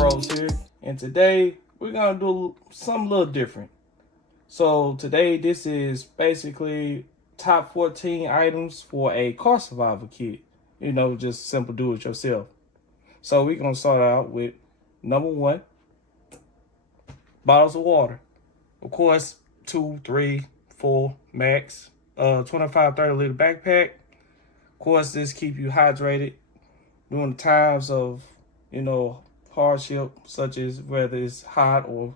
Rose here, and today we're gonna do something a little different. So today this is basically top 14 items for a car survival kit. You know, just simple do it yourself. So we're gonna start out with number one, bottles of water. Of course, 2, 3, 4 max. 25, 30 liter backpack. Of course, this keep you hydrated during the times of, hardship, such as whether it's hot or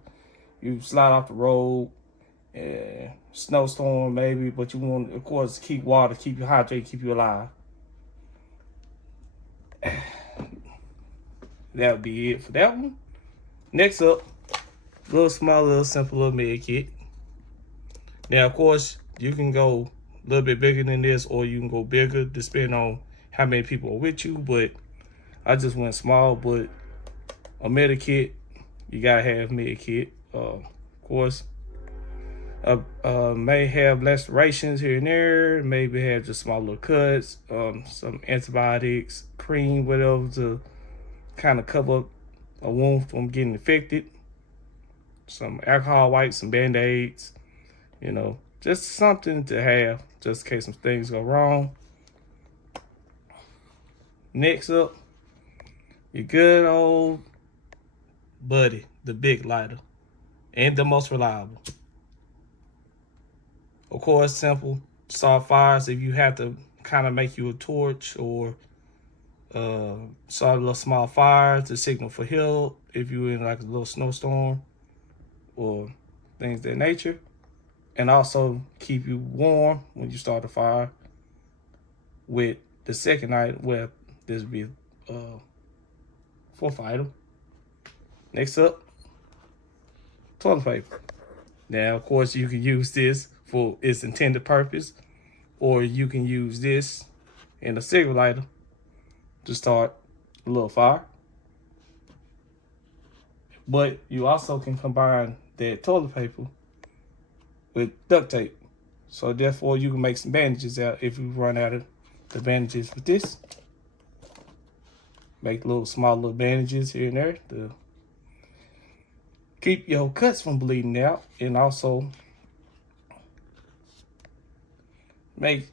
you slide off the road, snowstorm maybe, but you want, of course, keep water, keep you hydrated, keep you alive. That would be it for that one. Next up, little simple little med kit. Now, of course, you can go a little bit bigger than this, or you can go bigger, depending on how many people are with you. But I just went small. But a med kit, you gotta have med kit. Of course, may have less rations here and there. Maybe have just small little cuts, some antibiotics, cream, whatever, to kind of cover up a wound from getting infected. Some alcohol wipes, some band-aids, just something to have just in case some things go wrong. Next up, your good old buddy, the big lighter, and the most reliable. Of course, simple, start fires if you have to kind of make you a torch, or start a little small fire to signal for help if you're in like a little snowstorm or things of that nature. And also keep you warm when you start a fire. With the second item, well, this would be fourth item. Next up, toilet paper. Now, of course, you can use this for its intended purpose, or you can use this in a cigarette lighter to start a little fire. But you also can combine that toilet paper with duct tape. So therefore you can make some bandages out if you run out of the bandages with this. Make small little bandages here and there to keep your cuts from bleeding out, and also make,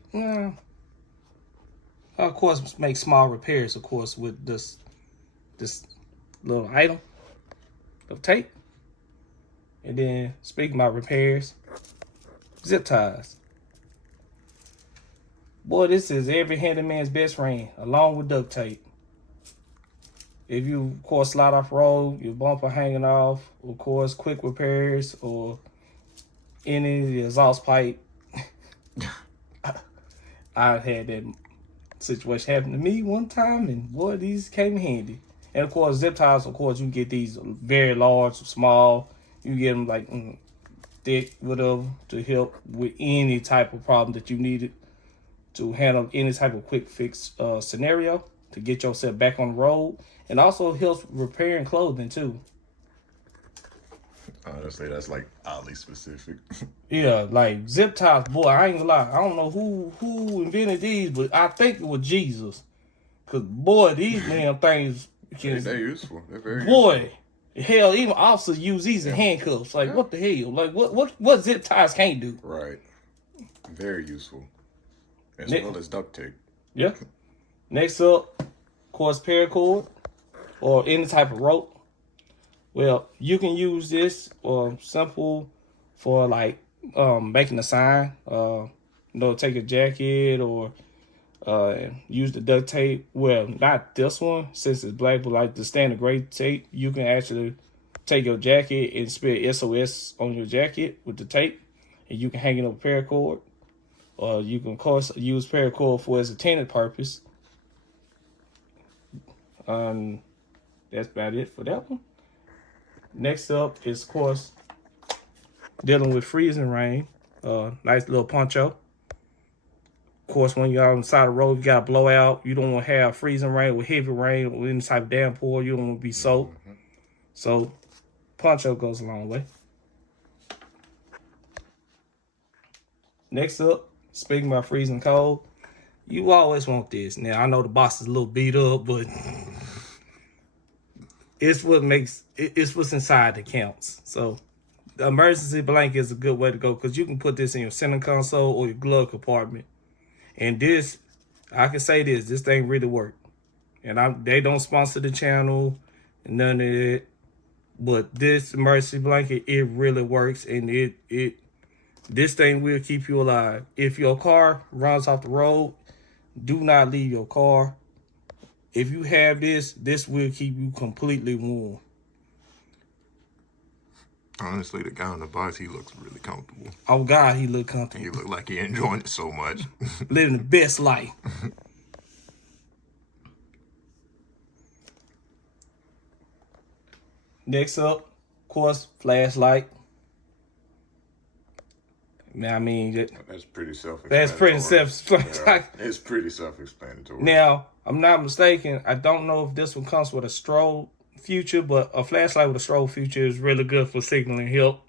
of course, make small repairs, of course, with this little item of tape. And then, speaking about repairs, zip ties. Boy, this is every handyman's best friend, along with duct tape. If you, of course, slide off road, your bumper hanging off, of course, quick repairs, or any of the exhaust pipe. I had that situation happen to me one time, and boy, these came in handy. And of course, zip ties, of course, you can get these very large, small. You get them like thick, whatever, to help with any type of problem that you needed to handle any type of quick fix scenario to get yourself back on the road. And also helps repairing clothing too. Honestly, that's like oddly specific. Yeah, like zip ties, boy, I ain't gonna lie. I don't know who invented these, but I think it was Jesus. Cause boy, these damn things They're useful. They're very boy. useful. Hell, even officers use these in handcuffs. Like, what the hell? Like, what zip ties can't do? Right. Very useful. As well as duct tape. Yeah. Next up, of course, paracord, or any type of rope. Well, you can use this simple for like making a sign. Take a jacket or use the duct tape. Well, not this one since it's black, but like the standard gray tape. You can actually take your jacket and spell SOS on your jacket with the tape, and you can hang it up with paracord. Or you can, of course, use paracord for its intended purpose. That's about it for that one. Next up is, of course, dealing with freezing rain. Nice little poncho. Of course, when you're out on the side of the road, you got to blow out. You don't want to have freezing rain with heavy rain or any type of downpour. You don't want to be soaked. So, poncho goes a long way. Next up, speaking about freezing cold, you always want this. Now, I know the box is a little beat up, but it's what makes it's what's inside that counts. So the emergency blanket is a good way to go because you can put this in your center console or your glove compartment. And this, I can say this thing really worked. And they don't sponsor the channel, none of it. But this emergency blanket, it really works, and this thing will keep you alive. If your car runs off the road, do not leave your car. If you have this will keep you completely warm. Honestly, the guy on the box, he looks really comfortable. Oh God, he look comfortable. He looked like he enjoying it so much. Living the best life. Next up, of course, flashlight. I mean, that's pretty self-explanatory. That's pretty self-explanatory. Yeah, it's pretty self-explanatory. Now, I'm not mistaken. I don't know if this one comes with a strobe feature, but a flashlight with a strobe feature is really good for signaling help.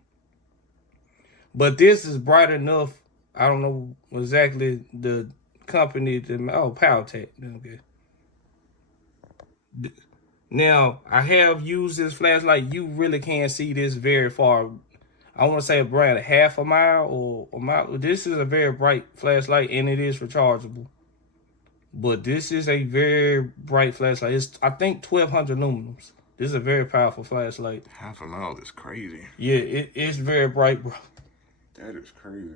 But this is bright enough. I don't know exactly the company. PowerTech. Okay. Now, I have used this flashlight. You really can't see this very far. I want to say around half a mile or a mile. This is a very bright flashlight, and it is rechargeable. But this is a very bright flashlight. It's, I think, 1,200 lumens. This is a very powerful flashlight. Half a mile is crazy. Yeah, it's very bright, bro. That is crazy.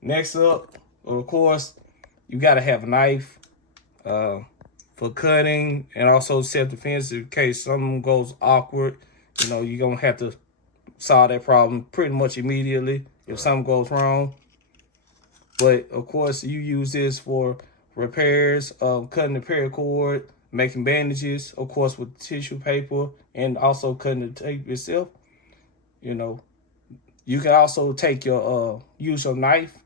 Next up, of course, you got to have a knife. For cutting and also self-defense in case something goes awkward. You know, you're going to have to solve that problem pretty much immediately if something goes wrong. But, of course, you use this for repairs, cutting the paracord, making bandages, of course, with tissue paper, and also cutting the tape itself. You know, you can also take your, use your knife,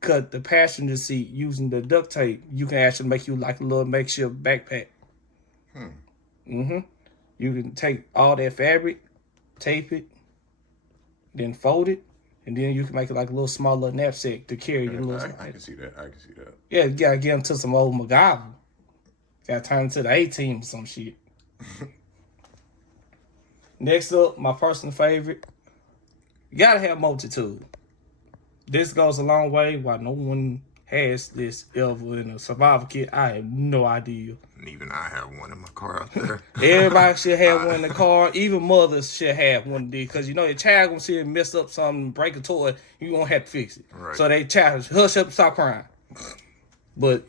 cut the passenger seat using the duct tape. You can actually make you like a little makeshift backpack. You can take all that fabric, tape it, then fold it, and then you can make it like a little small little knapsack to carry your little. I can see that. I can see that. Yeah, you gotta get into some old MacGyver. Gotta turn into the A-team or some shit. Next up, my personal favorite. You gotta have multi-tool. This goes a long way. Why no one has this ever in a survival kit, I have no idea. And even I have one in my car out there. Everybody should have one in the car. Even mothers should have one of these. Because, you know, your child gonna see it mess up something, break a toy, you gonna have to fix it. Right. So they child, hush up, stop crying. But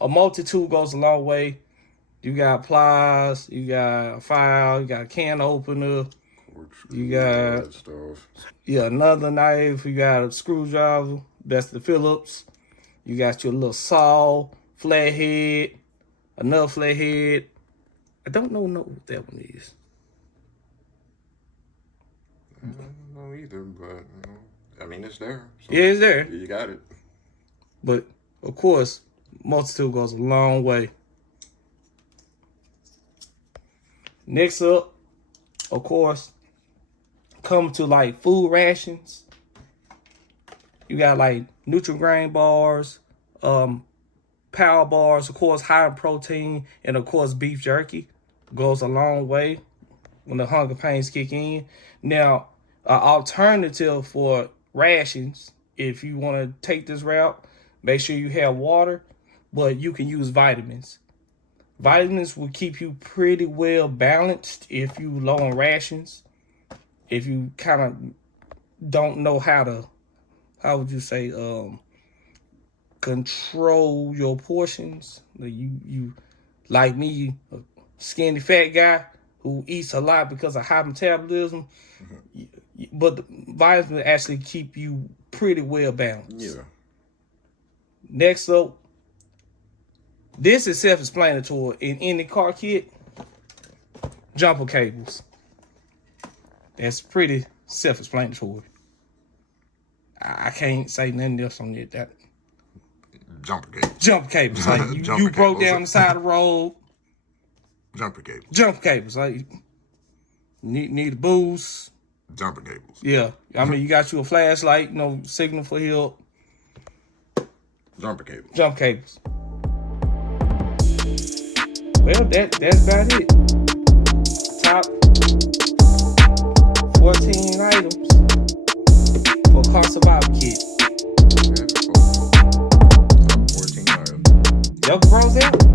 a multi-tool goes a long way. You got pliers, you got a file, you got a can opener, you got stuff. Another knife, you got a screwdriver, that's the Phillips. You got your little saw, flathead, another flathead. I don't know what that one is. I don't know either, but I mean, it's there. So yeah, it's there. You got it. But of course, multi-tool goes a long way. Next up, of course, come to like food rations. You got like Nutri-Grain bars, power bars, of course, high in protein, and of course, beef jerky goes a long way when the hunger pains kick in. Now, alternative for rations, if you want to take this route, make sure you have water, but you can use vitamins. Vitamins will keep you pretty well balanced if you low on rations. If you kind of don't know how would you say, control your portions. You like me, a skinny fat guy who eats a lot because of high metabolism. But the vitamins actually keep you pretty well balanced. Yeah. Next up, this is self-explanatory. In any car kit, jumper cables. That's pretty self-explanatory. I can't say nothing else on it. That jumper cables. Jumper cables. Like you broke down the side of the road. Jumper cables. Jumper cables. Like need a boost. Jumper cables. Yeah. I mean, you got you a flashlight, signal for help. Jumper cables. Jumper cables. Well, that's about it. top 14 items for Car Survival Kit. Yeah, 14 items. Yep, bros out.